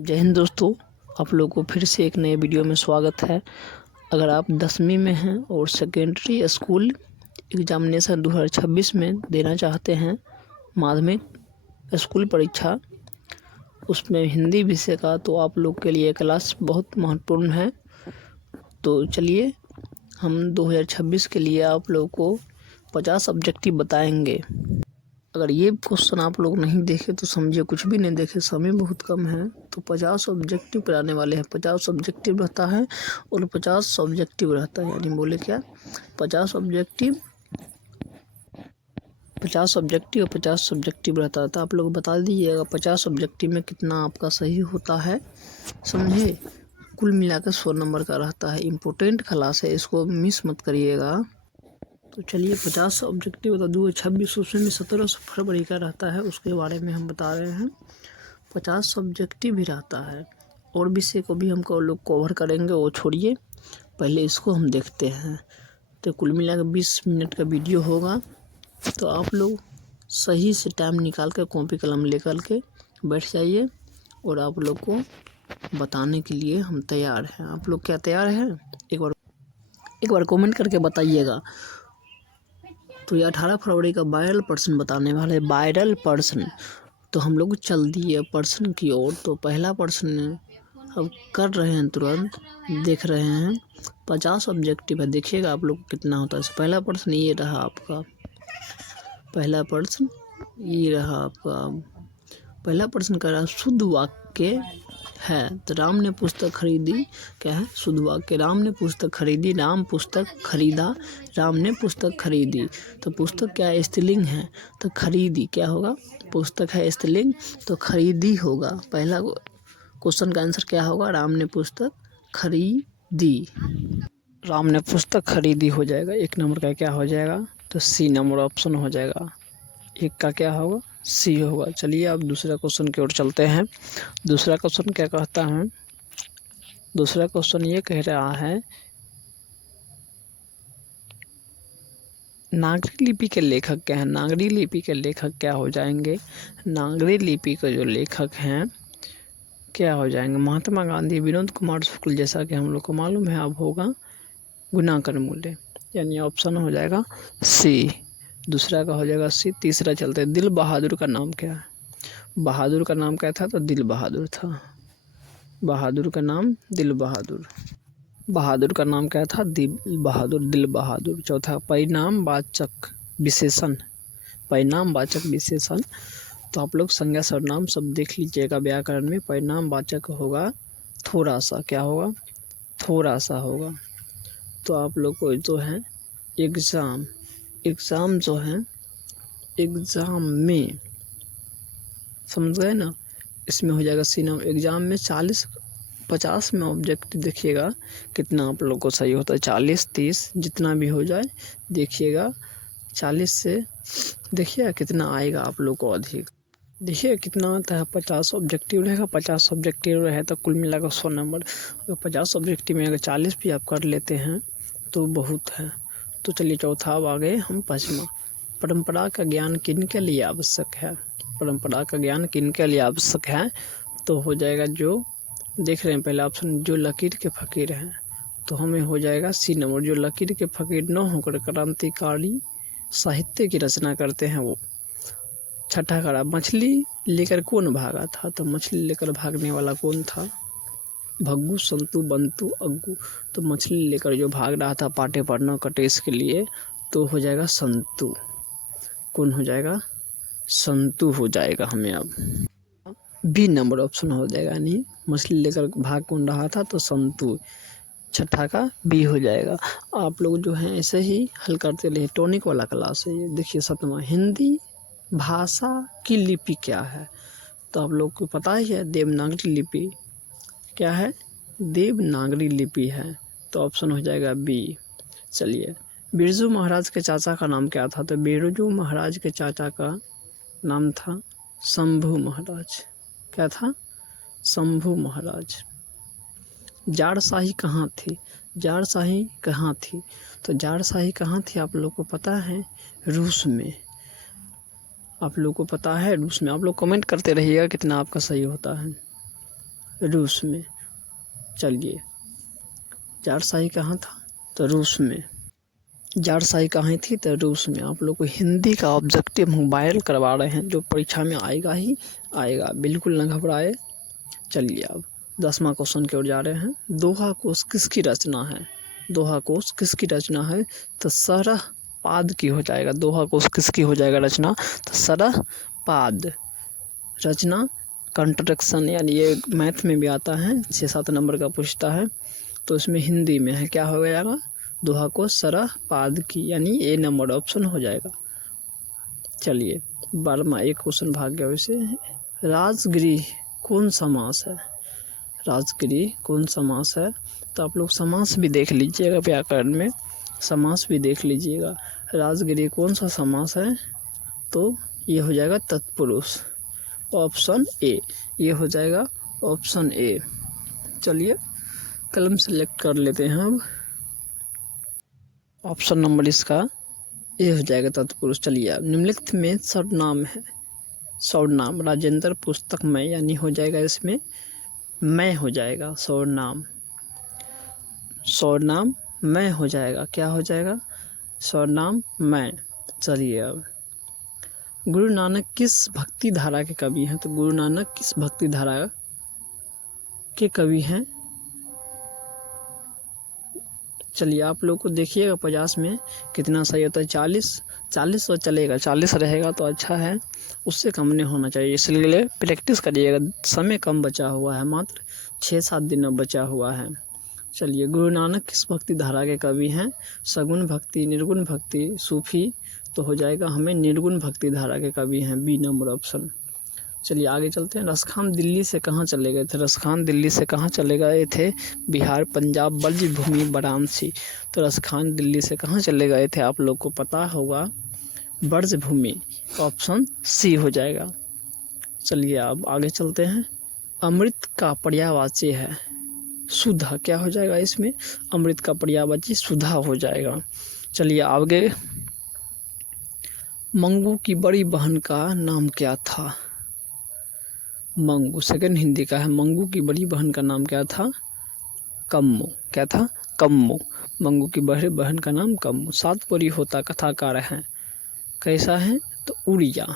जय हिंद दोस्तों, आप लोगों को फिर से एक नए वीडियो में स्वागत है। अगर आप 10वीं में हैं और सेकेंडरी स्कूल एग्जामिनेशन 2026 में देना चाहते हैं, माध्यमिक स्कूल परीक्षा, उसमें हिंदी विषय का, तो आप लोग के लिए क्लास बहुत महत्वपूर्ण है। तो चलिए हम 2026 के लिए आप लोगों को 50 ऑब्जेक्टिव बताएंगे। अगर ये क्वेश्चन आप लोग नहीं देखे तो समझिए कुछ भी नहीं देखे, समय बहुत कम है। तो 50 ऑब्जेक्टिव कराने वाले हैं। 50 ऑब्जेक्टिव रहता है और 50 ऑब्जेक्टिव रहता है, यानी बोले क्या 50 ऑब्जेक्टिव और 50 सब्जेक्टिव रहता है। तो आप लोग बता दीजिएगा 50 ऑब्जेक्टिव में कितना आपका सही होता है, समझे। कुल मिलाकर 100 नंबर का रहता है। इम्पोर्टेंट क्लास है, इसको मिस मत करिएगा। तो चलिए 50 ऑब्जेक्टिव बता 2026 उसमें भी 17 फरवरी का रहता है, उसके बारे में हम बता रहे हैं। 50 ऑब्जेक्टिव भी रहता है और विषय को भी हमको लोग कवर करेंगे, वो छोड़िए, पहले इसको हम देखते हैं। तो कुल मिलाकर 20 मिनट का वीडियो होगा। तो आप लोग सही से टाइम निकाल कर कॉपी कलम लेकर के बैठ जाइए और आप लोग को बताने के लिए हम तैयार हैं। आप लोग क्या तैयार हैं? एक बार कमेंट करके बताइएगा। तो ये 18 फरवरी का वायरल पर्सन बताने वाले, वायरल पर्सन। तो हम लोग चल दिए पर्सन की ओर। तो पहला पर्सन अब कर रहे हैं, तुरंत देख रहे हैं। 50 ऑब्जेक्टिव है, देखिएगा आप लोग को कितना होता है। पहला पर्सन ये रहा आपका, पहला पर्सन ये रहा आपका। पहला पर्सन कह रहा शुद्ध वाक्य है। तो राम ने पुस्तक खरीदी, क्या है? शुद्ध वाक्य। राम ने पुस्तक खरीदी, राम पुस्तक खरीदा, राम ने पुस्तक खरीदी। तो पुस्तक क्या है? स्त्रीलिंग है, तो खरीदी क्या होगा? पुस्तक है स्त्रीलिंग, तो खरीदी होगा। पहला क्वेश्चन का आंसर क्या होगा? राम ने पुस्तक खरीदी। राम ने पुस्तक खरीदी हो जाएगा। एक नंबर का क्या हो जाएगा? तो सी नंबर ऑप्शन हो जाएगा। एक का क्या होगा? सी होगा। चलिए अब दूसरा क्वेश्चन की ओर चलते हैं। दूसरा क्वेश्चन क्या कहता है? दूसरा क्वेश्चन ये कह रहा है, नागरी लिपि के लेखक क्या है? नागरी लिपि के लेखक क्या हो जाएंगे? नागरी लिपि के जो लेखक हैं क्या हो जाएंगे? महात्मा गांधी, विनोद कुमार शुक्ल, जैसा कि हम लोग को मालूम है अब होगा गुणाकर मूल्य, यानी ऑप्शन हो जाएगा सी। दूसरा का हो जाएगा सी। तीसरा चलते हैं, दिल बहादुर का नाम क्या है? बहादुर का नाम क्या था? तो दिल बहादुर था। बहादुर का नाम दिल बहादुर। बहादुर का नाम क्या था? दिल बहादुर, दिल बहादुर। चौथा, परिणामवाचक विशेषण, परिणामवाचक विशेषण। तो आप लोग संज्ञा सर्वनाम सब देख लीजिएगा व्याकरण में। परिणामवाचक होगा थोड़ा सा, क्या होगा? थोड़ा सा होगा। तो आप लोग को जो है एग्ज़ाम, एग्ज़ाम जो है एग्ज़ाम में, समझ गए ना, इसमें हो जाएगा सी नाम। एग्ज़ाम में 50 में ऑब्जेक्टिव देखिएगा कितना आप लोग को सही होता है। 40, 30 जितना भी हो जाए देखिएगा। 40 से देखिए कितना आएगा आप लोग को अधिक। देखिए कितना आता है। 50 ऑब्जेक्टिव रहेगा, 50 ऑब्जेक्टिव रहे तो कुल मिलाकर 100 नंबर। अगर 50 ऑब्जेक्टिव में अगर 40 भी आप कर लेते हैं तो बहुत है। तो चलिए चौथा अब आ गए हम पाँचवा। परंपरा का ज्ञान किनके लिए आवश्यक है? परंपरा का ज्ञान किनके लिए आवश्यक है? तो हो जाएगा जो देख रहे हैं पहला ऑप्शन, जो लकीर के फ़कीर हैं। तो हमें हो जाएगा सी नंबर, जो लकीर के फ़कीर न होकर क्रांतिकारी साहित्य की रचना करते हैं वो। छठा खड़ा, मछली लेकर कौन भागा था? तो मछली लेकर भागने वाला कौन था? भग्गू, संतू, बंतू, अग्गू। तो मछली लेकर जो भाग रहा था पाटे पर न कटे इसके लिए, तो हो जाएगा संतू। कौन हो जाएगा? संतू हो जाएगा। हमें अब बी नंबर ऑप्शन हो जाएगा, यानी मछली लेकर भाग कौन रहा था? तो संतू। छठा का बी हो जाएगा। आप लोग जो हैं ऐसे ही हल करते रहिए। टॉनिक वाला क्लास है ये। देखिए सतवां, हिंदी भाषा की लिपि क्या है? तो आप लोग को पता ही है, देवनागरी लिपि। क्या है? देवनागरी लिपि है। तो ऑप्शन हो जाएगा बी। चलिए, बिरजू महाराज के चाचा का नाम क्या था? तो बिरजू महाराज के चाचा का नाम था शंभू महाराज। क्या था? शंभू महाराज। जाड़शाही कहाँ थी? जाड़शाही कहाँ थी? तो जाड़शाही कहाँ थी आप लोग को पता है? रूस में। आप लोग को पता है रूस में। आप लोग कमेंट करते रहिएगा कितना आपका सही होता है। रूस में। चलिए, जारशाही कहाँ था? तो रूस में। जारशाही कहाँ थी? तो रूस में। आप लोग को हिंदी का ऑब्जेक्टिव हम वायरल करवा रहे हैं, जो परीक्षा में आएगा ही आएगा, बिल्कुल न घबराए। चलिए अब 10वां क्वेश्चन की ओर जा रहे हैं। दोहा कोश किसकी रचना है? दोहा कोश किसकी रचना है? तो सरहपाद की हो जाएगा। दोहा कोश किसकी हो जाएगा रचना? तो सरहपाद। रचना कंट्रडिक्शन, यानी ये मैथ में भी आता है, 6-7 नंबर का पूछता है, तो इसमें हिंदी में है, क्या हो जाएगा? दोहा कोश सरहपाद की, यानी ए नंबर ऑप्शन हो जाएगा। चलिए 12वां एक क्वेश्चन भाग गया वैसे। राजगृह कौन समास है? राजगृह कौन समास है? तो आप लोग समास भी देख लीजिएगा, व्याकरण में समास भी देख लीजिएगा। राजगृह कौन सा समास है? तो ये हो जाएगा तत्पुरुष, ऑप्शन ए। ये हो जाएगा ऑप्शन ए। चलिए कलम सेलेक्ट कर लेते हैं अब। ऑप्शन नंबर इसका ए हो जाएगा तत्पुरुष। चलिए अब निम्नलिखित में सर्वनाम है। सर्वनाम राजेंद्र पुस्तक में, यानी हो जाएगा इसमें मैं हो जाएगा। सर्वनाम, सर्वनाम मैं हो जाएगा। क्या हो जाएगा? सर्वनाम मैं। चलिए अब गुरु नानक किस भक्ति धारा के कवि हैं? तो गुरु नानक किस भक्ति धारा के कवि हैं? चलिए आप लोग को देखिएगा 50 में कितना सही होता है। 40 तो चलेगा, 40 रहेगा तो अच्छा है, उससे कम नहीं होना चाहिए, इसलिए प्रैक्टिस करिएगा। समय कम बचा हुआ है, मात्र 6-7 दिन अब बचा हुआ है। चलिए गुरु नानक किस भक्ति धारा के कवि हैं? सगुण भक्ति, निर्गुण भक्ति, सूफी, तो हो जाएगा हमें निर्गुण भक्ति धारा के कवि हैं, बी नंबर ऑप्शन। चलिए आगे चलते हैं। रसखान दिल्ली से कहाँ चले गए थे? रसखान दिल्ली से कहाँ चले गए थे? बिहार, पंजाब, ब्रज भूमि, वाराणसी। तो रसखान दिल्ली से कहाँ चले गए थे? आप लोग को पता होगा, ब्रज भूमि, ऑप्शन सी हो जाएगा। चलिए अब आगे चलते हैं। अमृत का पर्यायवाची है सुधा, क्या हो जाएगा इसमें? अमृत का पर्यायवाची सुधा हो जाएगा। चलिए आगे। मंगू की बड़ी बहन का नाम क्या था? मंगू, सेकंड हिंदी का है। मंगू की बड़ी बहन का नाम क्या था? कम्मो। क्या था? कम्मो। मंगू की बड़ी बहन का नाम कम्मो। 7 परी होता कथाकार है, कैसा है? तो उड़िया।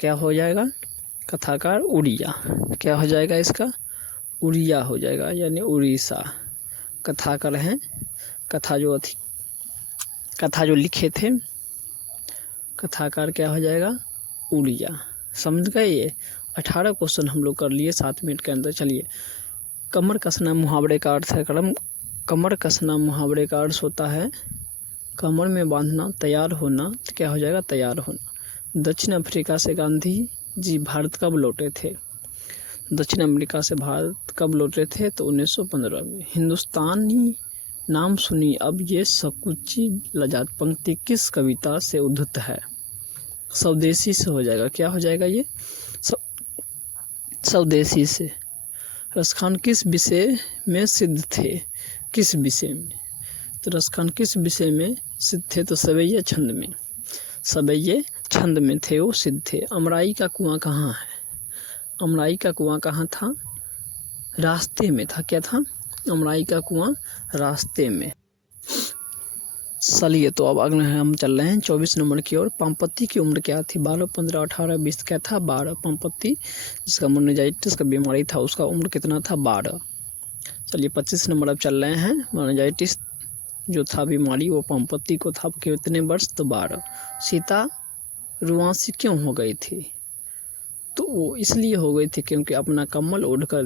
क्या हो जाएगा? कथाकार उड़िया। क्या हो जाएगा इसका? उड़िया हो जाएगा, यानी उड़ीसा। कथाकार हैं, कथा जो लिखे थे, कथाकार क्या हो जाएगा? उड़िया। समझ गए? ये 18 क्वेश्चन हम लोग कर लिए 7 मिनट के अंदर। चलिए, कमर कसना मुहावरे का अर्थ है। कमर कसना मुहावरे का अर्थ होता है कमर में बांधना, तैयार होना। तो क्या हो जाएगा? तैयार होना। दक्षिण अफ्रीका से गांधी जी भारत कब लौटे थे? दक्षिण अमेरिका से भारत कब लौटे थे? तो 1915 में। हिंदुस्तानी नाम सुनी अब ये सकुची लजात पंक्ति किस कविता से उद्धृत है? स्वदेशी से हो जाएगा। क्या हो जाएगा ये? स्वदेशी से। रसखान किस विषय में सिद्ध थे? किस विषय में? तो रसखान किस विषय में सिद्ध थे? तो सवैया छंद में। सवैये छंद में थे वो सिद्ध थे। अमराई का कुआं कहाँ है? अमराई का कुआं कहाँ था? रास्ते में था। क्या था? अमराई का कुआं रास्ते में। चलिए तो अब अगले हम चल रहे हैं 24 नंबर की ओर। पामपत्ती की उम्र क्या थी? 12, 15, 18, 20। क्या था? 12। पामपत्ती जिसका मेनिंजाइटिस का बीमारी था, उसका उम्र कितना था? 12। चलिए 25 नंबर अब चल रहे हैं। मेनिंजाइटिस जो था बीमारी, वो पामपत्ती को था कितने वर्ष? तो 12। सीता रुआंसी क्यों हो गई थी? तो वो इसलिए हो गई थी क्योंकि अपना कम्बल ओढ़ना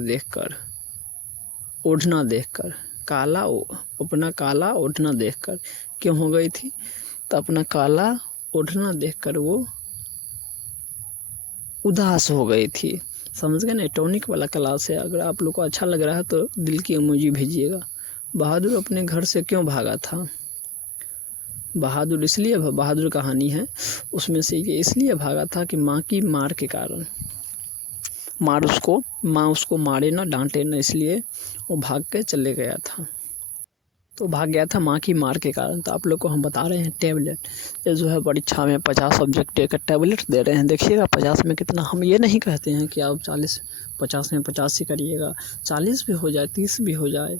देखकर अपना काला ओढ़ना देखकर। क्यों हो गई थी? तो अपना काला ओढ़ना देखकर वो उदास हो गई थी। समझ गए ना? टॉनिक वाला क्लास है। अगर आप लोग को अच्छा लग रहा है तो दिल की इमोजी भेजिएगा। बहादुर अपने घर से क्यों भागा था? बहादुर इसलिए, बहादुर कहानी है उसमें से, ये इसलिए भागा था कि माँ की मार के कारण। माँ उसको मारे ना, डांटे ना, इसलिए वो भाग के चले गया था। तो भाग गया था माँ की मार के कारण। तो आप लोग को हम बता रहे हैं टैबलेट, ये जो है परीक्षा में 50 सब्जेक्ट का टैबलेट दे रहे हैं। देखिएगा 50 में कितना, हम ये नहीं कहते हैं कि आप 50 में 50 ही करिएगा, 40 भी हो जाए, 30 भी हो जाए,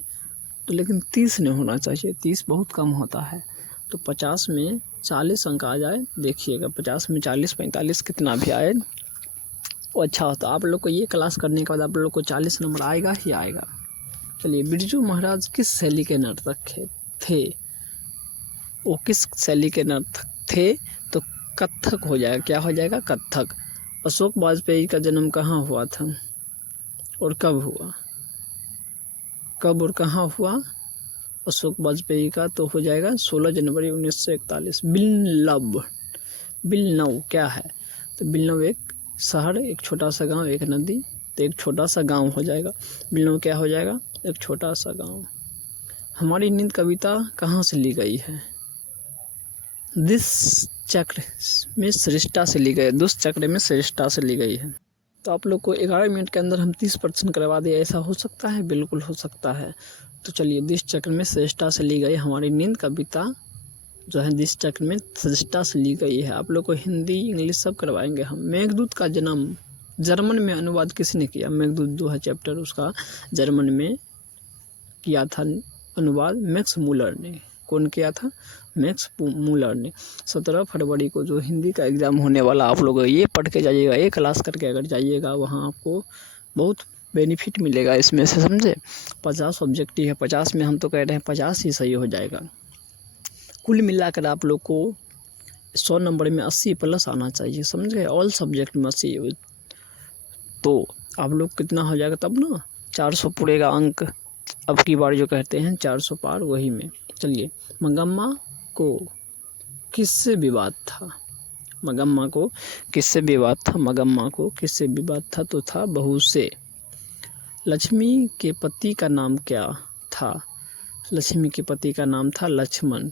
तो लेकिन 30 नहीं होना चाहिए, 30 बहुत कम होता है। तो 50 में 40 अंक आ जाए, देखिएगा 50 में 40 45 कितना भी आए वो अच्छा होता। आप लोग को ये क्लास करने के बाद आप लोग को 40 नंबर आएगा ही आएगा। चलिए, बिरजू महाराज किस शैली के नर्तक थे? वो किस शैली के नर्तक थे? तो कथक हो जाएगा। क्या हो जाएगा? कथक। अशोक वाजपेयी का जन्म कहाँ हुआ था और कब हुआ? कब और कहाँ हुआ अशोक वाजपेयी का? तो हो जाएगा 16 जनवरी 1941। बिलनव क्या है? तो बिलनव एक शहर, एक छोटा सा गांव, एक नदी, तो एक छोटा सा गांव हो जाएगा। बिलनव क्या हो जाएगा? एक छोटा सा गांव। हमारी नींद कविता कहाँ से ली गई है? दुष्चक्र में श्रेष्ठा से ली गई है। दुष्चक्र में श्रेष्ठा से ली गई है। तो आप लोग को 11 मिनट के अंदर हम 30 प्रश्न करवा दिए, ऐसा हो सकता है? बिल्कुल हो सकता है। तो चलिए, दुष्चक्र में श्रेष्ठा से ली गई हमारी नींद कविता जो है दुष्चक्र में श्रेष्ठा से ली गई है। आप लोग को हिंदी इंग्लिश सब करवाएंगे हम। मेघदूत का जन्म जर्मन में अनुवाद किसने किया? मेघदूत जो है चैप्टर, उसका जर्मन में किया था अनुवाद मैक्स मूलर ने। कौन किया था? मैक्स मूलर ने। 17 फरवरी को जो हिंदी का एग्ज़ाम होने वाला, आप लोग ये पढ़ के जाइएगा, ये क्लास करके अगर जाइएगा, वहाँ आपको बहुत बेनिफिट मिलेगा इसमें से, समझे। 50 ऑब्जेक्टिव है, 50 में हम तो कह रहे हैं 50 ही सही हो जाएगा। कुल मिलाकर आप लोग को 100 नंबर में 80 प्लस आना चाहिए, समझ गए। ऑल सब्जेक्ट में 80, तो आप लोग कितना हो जाएगा तब ना? 400 पूरेगा अंक। अब की बार जो कहते हैं 400 पार, वही में। चलिए, मंगम्मा को किससे विवाद था? मंगम्मा को किससे विवाद था? मंगम्मा को किससे विवाद था? तो था बहू से। लक्ष्मी के पति का नाम क्या था? लक्ष्मी के पति का नाम था लक्ष्मण।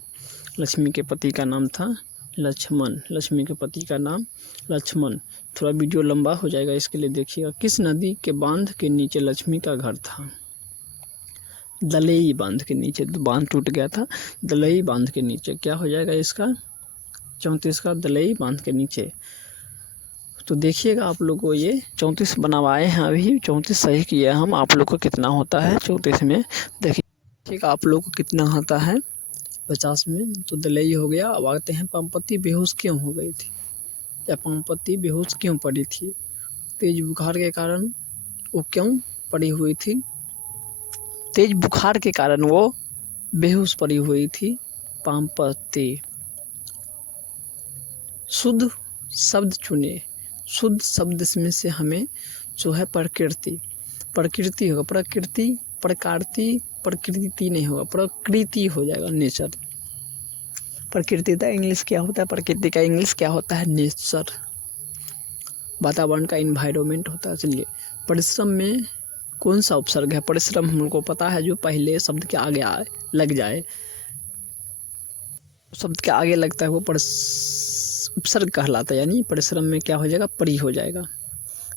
लक्ष्मी के पति का नाम था लक्ष्मण। लक्ष्मी के पति का नाम लक्ष्मण। थोड़ा वीडियो लंबा हो जाएगा, इसके लिए देखिएगा। किस नदी के बांध के नीचे लक्ष्मी का घर था? दलई बांध के नीचे। बांध टूट गया था, दलई बांध के नीचे। क्या हो जाएगा इसका? 34 का, दलई बांध के नीचे। तो देखिएगा आप लोग को ये 34 बनवाए हैं, अभी 34 सही किया हम। आप लोग को कितना होता है 34 में? देखिएगा आप लोग को कितना होता है 50 में। तो दलई हो गया। अब आते हैं, पंपति बेहोश क्यों हो गई थी, या पंपति बेहोश क्यों पड़ी थी? तेज बुखार के कारण वो क्यों पड़ी हुई थी? तेज बुखार के कारण वो बेहोश पड़ी हुई थी पंपति। शुद्ध शब्द चुने। शुद्ध शब्द में से हमें जो है प्रकृति, प्रकृति होगा। प्रकृति, प्रकृति, प्रकृति नहीं होगा, प्रकृति हो जाएगा, नेचर। प्रकृति का इंग्लिश क्या होता है? प्रकृति का इंग्लिश क्या होता है? नेचर। वातावरण का इन्वायरमेंट होता है। चलिए, परिश्रम में कौन सा उपसर्ग है? परिश्रम हम लोग को पता है, जो पहले शब्द के आगे लग जाए, शब्द के आगे लगता है वो उपसर्ग कहलाता है, यानी परिश्रम में क्या हो जाएगा? परी हो जाएगा।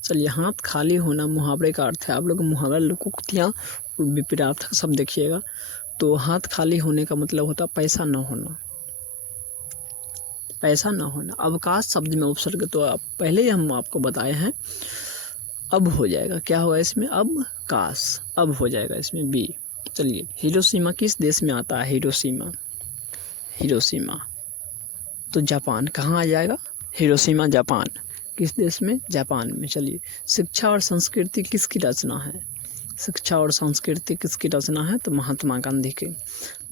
चलिए, हाथ खाली होना मुहावरे का अर्थ है। आप लोग मुहावरा लोकोक्तियाँ विपरीतार्थक शब्द देखिएगा। तो हाथ खाली होने का मतलब होता है पैसा न होना, पैसा न होना। अवकाश शब्द में उपसर्ग तो पहले ही हम आपको बताए हैं, अब हो जाएगा। क्या होगा इसमें? अवकाश, अब हो जाएगा इसमें बी। चलिए, हिरोशिमा किस देश में आता है? हिरोशिमा, हिरोशिमा तो जापान। कहाँ आ जाएगा? Hiroshima Japan. किस देश में? जापान में। चलिए, शिक्षा और संस्कृति किसकी रचना है? शिक्षा और संस्कृति किसकी रचना है? तो महात्मा गांधी के।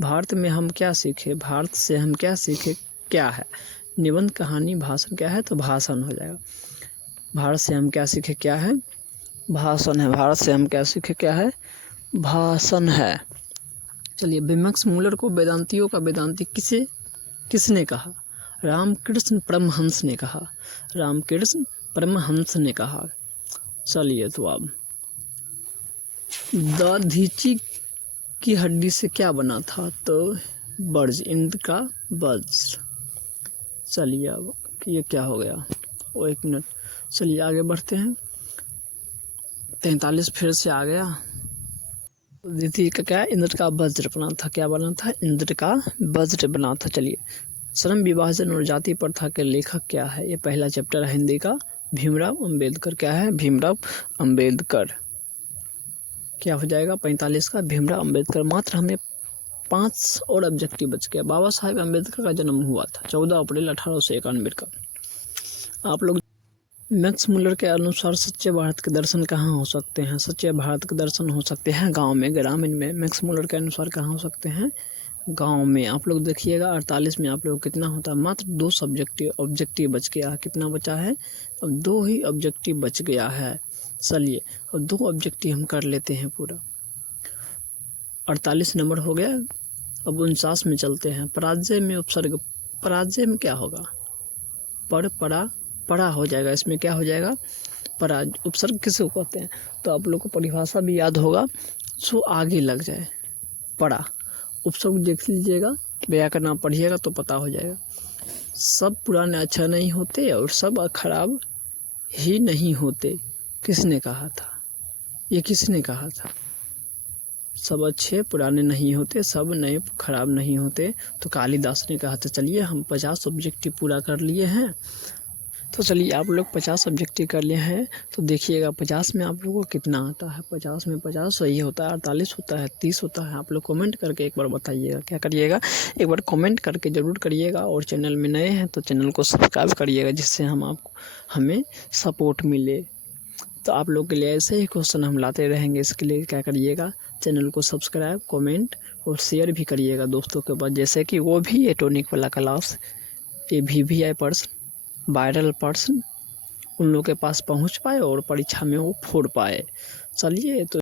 भारत में हम क्या सीखे? भारत से हम क्या सीखे? क्या है? निबंध, कहानी, भाषण। क्या है? तो भाषण हो जाएगा। भारत से हम क्या सीखे? क्या है? भाषण है। भारत से हम क्या सीखे? क्या है? भाषण है। चलिए, मैक्स मूलर को वेदांतियों का वेदांती किसने कहा? रामकृष्ण परमहंस ने कहा। रामकृष्ण परमहंस ने कहा। चलिए, तो अब दधीची की हड्डी से क्या बना था? तो वज्र, इंद्र का वज्र। चलिए, अब ये क्या हो गया? वो 1 मिनट। चलिए आगे बढ़ते हैं। 43 फिर से आ गया। द्वितीय का क्या है, इंद्र का वज्र बना था। क्या बना था? इंद्र का वज्र बना था। चलिए, श्रम विभाजन और जाति प्रथा के लेखक क्या है? ये पहला चैप्टर है हिंदी का, भीमराव अंबेडकर। क्या है? भीमराव अंबेडकर। क्या हो जाएगा? 45 का भीमराव अंबेडकर। मात्र हमें 5 और ऑब्जेक्टिव बच गया। बाबा साहेब अंबेडकर का जन्म हुआ था 14 अप्रैल 1891 का। आप लोग मैक्स मुलर के अनुसार सच्चे भारत के दर्शन कहाँ हो सकते हैं? सच्चे भारत के दर्शन हो सकते हैं गांव में, ग्रामीण में। मैक्स मुलर के अनुसार कहाँ हो सकते हैं? गांव में। आप लोग देखिएगा 48 में आप लोग कितना होता है? मात्र 2 ऑब्जेक्टिव बच गया है। कितना बचा है? अब 2 ही ऑब्जेक्टिव बच गया है। चलिए, अब 2 ऑब्जेक्टिव हम कर लेते हैं पूरा। 48 नंबर हो गया। अब 49 में चलते हैं। पराजय में उपसर्ग, पराजय में क्या होगा? पड़ा हो जाएगा। इसमें क्या हो जाएगा? उपसर्ग किसे कहते हैं? तो आप लोग को परिभाषा भी याद होगा, सो आगे लग जाए। पड़ा उपसर्ग देख लीजिएगा, व्याकरण आप पढ़िएगा तो पता हो जाएगा। सब पुराने अच्छा नहीं होते और सब खराब ही नहीं होते। किसने कहा था? ये किसने कहा था? सब अच्छे पुराने नहीं होते, सब नए खराब नहीं होते, तो कालिदास ने कहा था। चलिए, हम 50 ऑब्जेक्टिव पूरा कर लिए हैं। तो चलिए, आप लोग 50 ऑब्जेक्टिव कर लिए हैं, तो देखिएगा 50 में आप लोगों को कितना आता है। 50 में 50 सही होता है, 48 होता है, 30 होता है। आप लोग कमेंट करके एक बार बताइएगा। क्या करिएगा? एक बार कमेंट करके ज़रूर करिएगा। और चैनल में नए हैं तो चैनल को सब्सक्राइब करिएगा, जिससे हमें सपोर्ट मिले। तो आप लोग के लिए ऐसे ही क्वेश्चन हम लाते रहेंगे। इसके लिए क्या करिएगा? चैनल को सब्सक्राइब, कमेंट और शेयर भी करिएगा दोस्तों के पास, जैसे कि वो भी ये टॉनिक वाला क्लास, ये VVI पर्सन, वायरल पर्सन उन लोगों के पास पहुंच पाए और परीक्षा में वो फोड़ पाए। चलिए, तो